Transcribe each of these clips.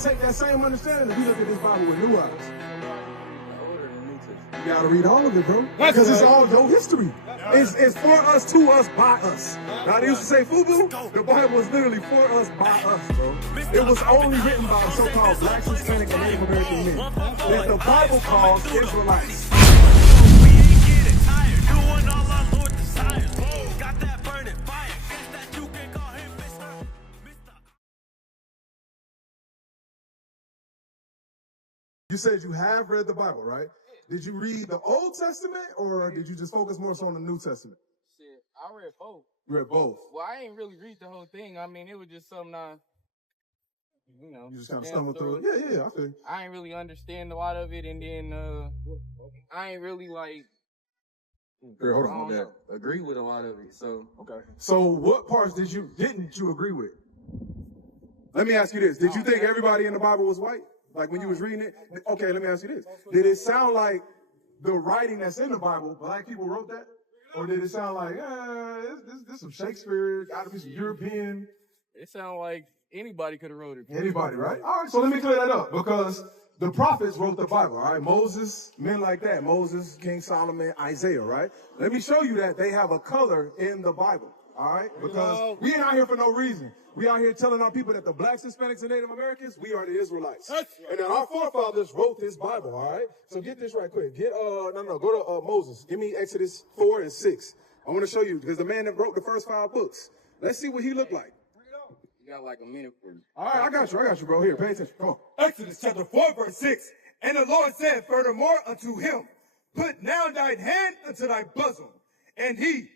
take that same understanding and we look at this Bible with new eyes. You gotta read all of it, bro. Because it's all your history. It's for us, to us, by us. Now, they used to say, FUBU, the Bible is literally for us, by us, bro. It was only written by so-called Black, Hispanic, and Native American men that the Bible calls Israelites. You said you have read the Bible, right? Did you read the Old Testament, or did you just focus more so on the New Testament? Shit, I read both. You read both? Well, I ain't really read the whole thing. I mean, it was just something you just kind of stumbled through it. Yeah, I feel. I ain't really understand a lot of it, and then I ain't really like. Here, hold on. That. Agree with a lot of it. So okay. So what parts didn't you agree with? Let me ask you this: did you think everybody in the Bible was white? Like when you was reading it? Okay, let me ask you this: did it sound like the writing that's in the Bible, black people wrote that? Or did it sound like, this some Shakespeare, gotta be some European? It sounded like anybody could have wrote it. Anybody, right? All right, so let me clear that up, because the prophets wrote the Bible, all right? Moses, men like that, Moses, King Solomon, Isaiah, right? Let me show you that they have a color in the Bible, all right? Because we ain't out here for no reason. We out here telling our people that the Blacks, Hispanics, and Native Americans, we are the Israelites. And that our forefathers wrote this Bible, all right? So get this right quick. Go to Moses. Give me Exodus 4 and 6. I want to show you, because the man that wrote the first 5 books. Let's see what he looked like. You got like a minute for me. All right, I got you, bro. Here, pay attention. Come on. Exodus chapter 4, verse 6. And the Lord said furthermore unto him, put now thine hand unto thy bosom. And he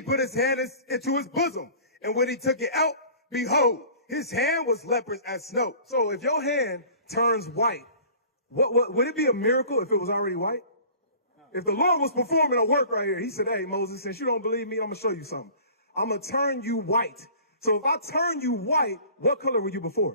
put his hand into his bosom. And when he took it out, behold, his hand was leprous as snow. So if your hand turns white, what would it be a miracle if it was already white? If the Lord was performing a work right here, he said, hey, Moses, since you don't believe me, I'm going to show you something. I'm going to turn you white. So if I turn you white, what color were you before?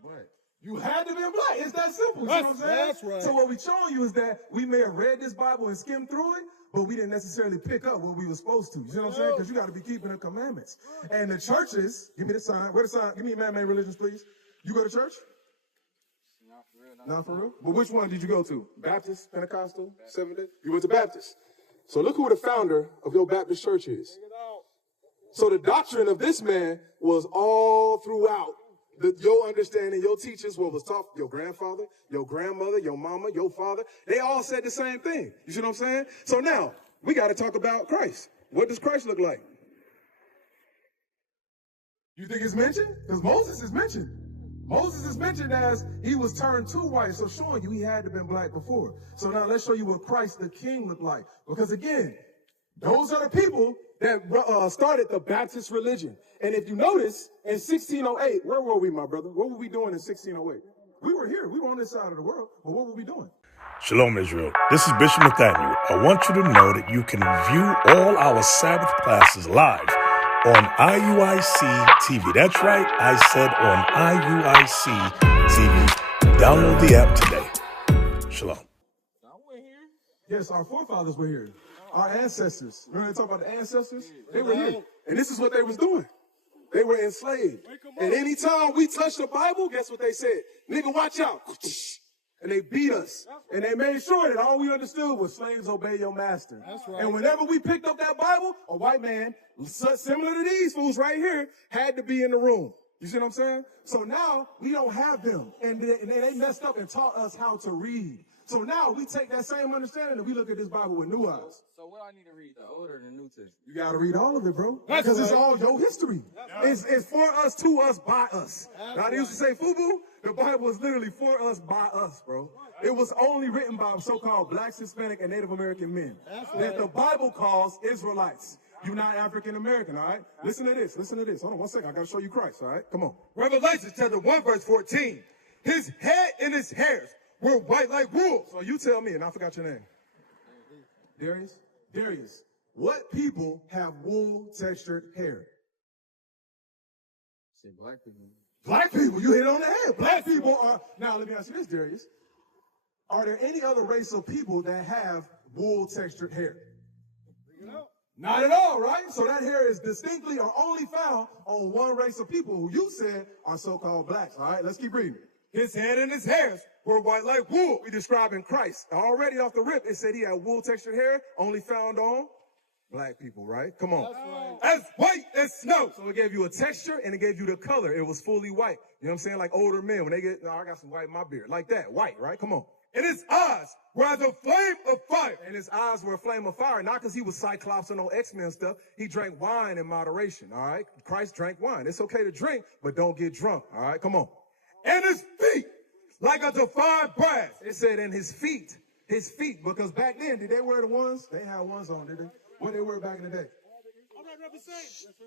What? You had to be black. It's that simple. You know what I'm saying? That's right. So what we're showing you is that we may have read this Bible and skimmed through it, but we didn't necessarily pick up what we were supposed to. You know what I'm saying? Because you got to be keeping the commandments. And the churches, give me the sign. Where the sign? Give me man-made religions, please. You go to church? Not for real. Not for real? But which one did you go to? Baptist, Pentecostal, Seventh-day? You went to Baptist. So look who the founder of your Baptist church is. So the doctrine of this man was all throughout your understanding, your teachers, what was taught, your grandfather, your grandmother, your mama, your father, they all said the same thing. You see what I'm saying? So now, we got to talk about Christ. What does Christ look like? You think it's mentioned? Because Moses is mentioned. Moses is mentioned as he was turned to white, so showing you he had to have been black before. So now let's show you what Christ the King looked like. Because again, those are the people that started the Baptist religion. And if you notice, in 1608, where were we, my brother? What were we doing in 1608? We were here. We were on this side of the world. But what were we doing? Shalom, Israel. This is Bishop Nathaniel. I want you to know that you can view all our Sabbath classes live on IUIC TV. That's right. I said on IUIC TV. Download the app today. Shalom. Yes, our forefathers were here. Our ancestors. Remember they talk about the ancestors? They were here. And this is what they was doing. They were enslaved. And anytime we touched the Bible, guess what they said? Nigga, watch out. And they beat us. And they made sure that all we understood was slaves obey your master. That's right. And whenever we picked up that Bible, a white man, similar to these fools right here, had to be in the room. You see what I'm saying? So now we don't have them. And they messed up and taught us how to read. So now we take that same understanding and we look at this Bible with new eyes. So what I need to read, the Old or the New Testament? You got to read all of it, bro. Because it's all your history. It's for us, to us, by us. Now, they used to say, FUBU, the Bible is literally for us, by us, bro. It was only written by so-called Blacks, Hispanic, and Native American men that the Bible calls Israelites. You're not African American, all right? Listen to this. Listen to this. Hold on one second. I got to show you Christ, all right? Come on. Revelation chapter 1, verse 14. His head and his hairs were white like wool. So you tell me, and I forgot your name. Darius? Darius, what people have wool textured hair? Say black people. Black people, you hit it on the head. Black people are, now let me ask you this, Darius. Are there any other race of people that have wool textured hair? Not at all, right? So that hair is distinctly or only found on one race of people who you said are so-called blacks. All right, let's keep reading. His head and his hairs were white like wool. We describing Christ. Already off the rip, it said he had wool textured hair, only found on black people, right? Come on. Right. As white as snow. So it gave you a texture and it gave you the color. It was fully white. You know what I'm saying? Like older men, when they get, no, I got some white in my beard. Like that, white, right? Come on. And his eyes were as a flame of fire. And his eyes were a flame of fire, not because he was Cyclops or no X-Men stuff. He drank wine in moderation, all right? Christ drank wine. It's okay to drink, but don't get drunk, all right? Come on. And his feet like a fine brass. It said in his feet, because back then, did they wear the ones? They had ones on, did they? What did they wear back in the day?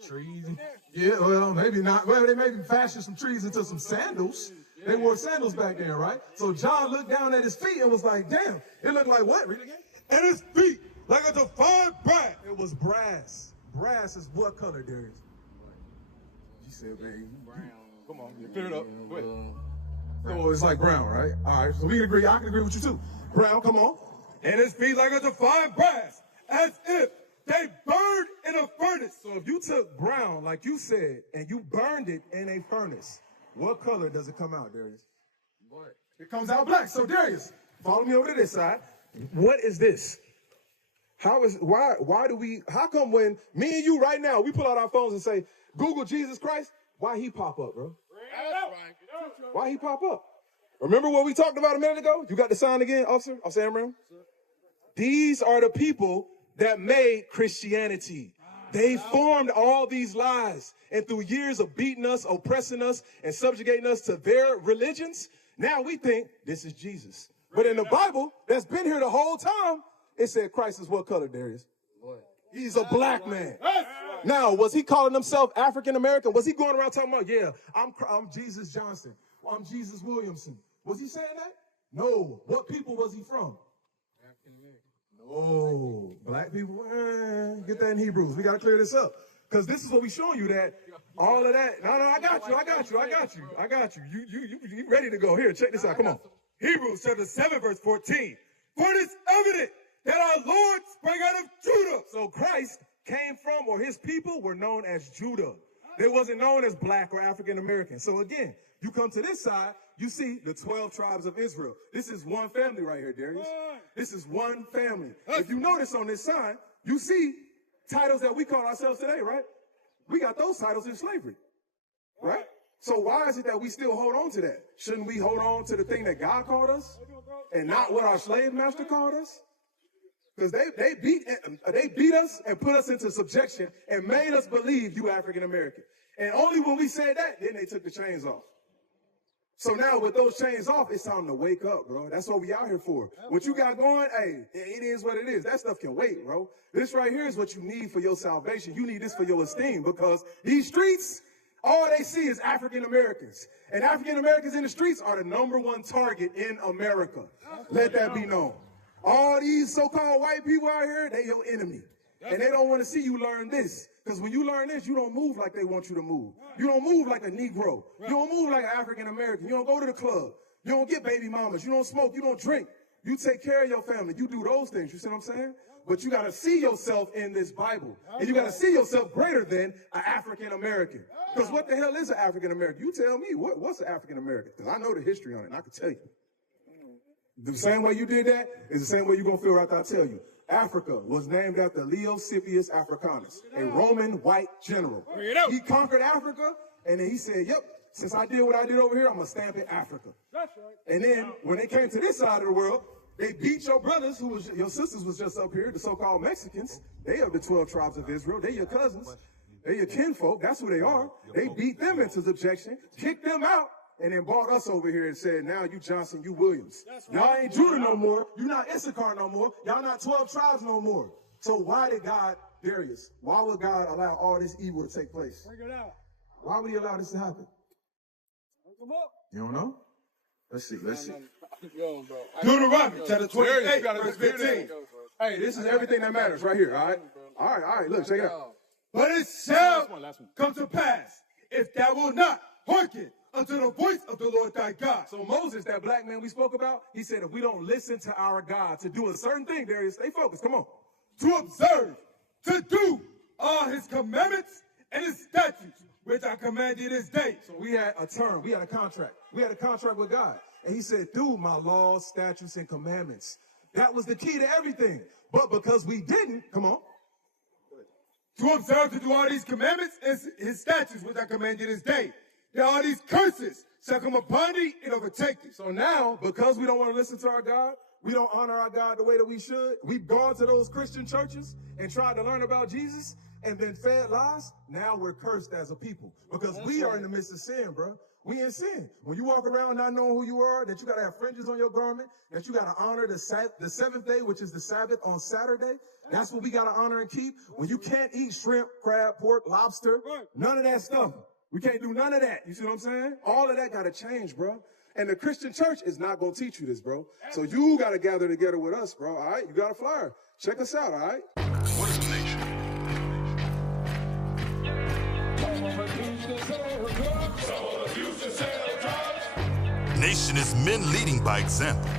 Trees. Yeah, well, maybe not. Well, they maybe fashioned some trees into some sandals. They wore sandals back then, right? So John looked down at his feet and was like, damn, it looked like what? Read it again. And his feet like a fine brass. It was brass. Brass is what color, Darius? You said, baby. Brown. Come on, clear it up. Go ahead. Oh, it's like brown, right? All right, so we can agree. I can agree with you too. Brown, come on. And his feet like a fine brass, as if they burned in a furnace. So if you took brown, like you said, and you burned it in a furnace, what color does it come out, Darius? What? It comes out black. So Darius, follow me over to this side. What is this? How come when me and you right now, we pull out our phones and say, Google Jesus Christ, why he pop up, bro? Why he pop up? Remember what we talked about a minute ago? You got the sign again, Officer Amram? These are the people that made Christianity. They formed all these lies. And through years of beating us, oppressing us, and subjugating us to their religions, now we think this is Jesus. But in the Bible, that's been here the whole time, it said Christ is what color, Darius? He's a black man. Now, was he calling himself African American? Was he going around talking about, yeah, I'm Jesus Johnson, or I'm Jesus Williamson? Was he saying that? No. What people was he from? African American. No. Black people? Get that in Hebrews. We got to clear this up. Because this is what we showing you that all of that. No, I got you. You ready to go. Here, check this out. Come on. Hebrews chapter 7, verse 14. For it is evident that our Lord sprang out of Judah. So Christ came from, or his people were known as Judah. They wasn't known as black or African American. So again, you come to this side, you see the 12 tribes of Israel. This is one family right here, Darius. This is one family. If you notice on this sign, you see titles that we call ourselves today, right? We got those titles in slavery, right? So why is it that we still hold on to that? Shouldn't we hold on to the thing that God called us and not what our slave master called us? Because they beat us and put us into subjection and made us believe you African American. And only when we said that, then they took the chains off. So now with those chains off, it's time to wake up, bro. That's what we out here for. What you got going, hey, it is what it is. That stuff can wait, bro. This right here is what you need for your salvation. You need this for your esteem, because these streets, all they see is African Americans. And African Americans in the streets are the #1 target in America. Let that be known. All these so-called white people out here, they your enemy. And they don't want to see you learn this. Because when you learn this, you don't move like they want you to move. You don't move like a Negro. You don't move like an African American. You don't go to the club. You don't get baby mamas. You don't smoke. You don't drink. You take care of your family. You do those things. You see what I'm saying? But you got to see yourself in this Bible. And you got to see yourself greater than an African American. Because what the hell is an African American? You tell me, what's an African American? Because I know the history on it, and I can tell you. The same way you did that is the same way you're going to feel after I tell you. Africa was named after Leo Scipius Africanus, a Roman white general. He conquered Africa, and then he said, yep, since I did what I did over here, I'm going to stamp it Africa. And then when they came to this side of the world, they beat your brothers, your sisters was just up here, the so-called Mexicans. They are the 12 tribes of Israel. They're your cousins. They're your kinfolk. That's who they are. They beat them into subjection, kicked them out, and then brought us over here and said, now you Johnson, you Williams. Y'all ain't Judah no more. You're not Issachar no more. Y'all not 12 tribes no more. So why did God, Darius, why would God allow all this evil to take place? Bring it out. Why would he allow this to happen? You don't know? Let's see. Deuteronomy chapter 28, verse 15. Hey, this is everything that matters right here, all right? All right, look, check it out. But it shall come to pass, if thou wilt not hearken unto the voice of the Lord thy God. So Moses, that black man we spoke about, he said, if we don't listen to our God to do a certain thing, Darius, stay focused, come on. To observe to do all his commandments and his statutes, which I command you this day. So we had a term, we had a contract. We had a contract with God. And he said, do my laws, statutes, and commandments. That was the key to everything. But because we didn't, come on. To observe to do all these commandments and his statutes, which I command you this day. That all these curses shall come upon thee and overtake thee. So now, because we don't want to listen to our God, we don't honor our God the way that we should, we've gone to those Christian churches and tried to learn about Jesus and been fed lies. Now we're cursed as a people because we are in the midst of sin, bro. We in sin. When you walk around not knowing who you are, that you got to have fringes on your garment, that you got to honor the seventh day, which is the Sabbath on Saturday. That's what we got to honor and keep. When you can't eat shrimp, crab, pork, lobster, none of that stuff. We can't do none of that. You see what I'm saying? All of that got to change, bro. And the Christian church is not going to teach you this, bro. So you got to gather together with us, bro. All right? You got a flyer. Check us out, all right? What is the nation? Nation is men leading by example.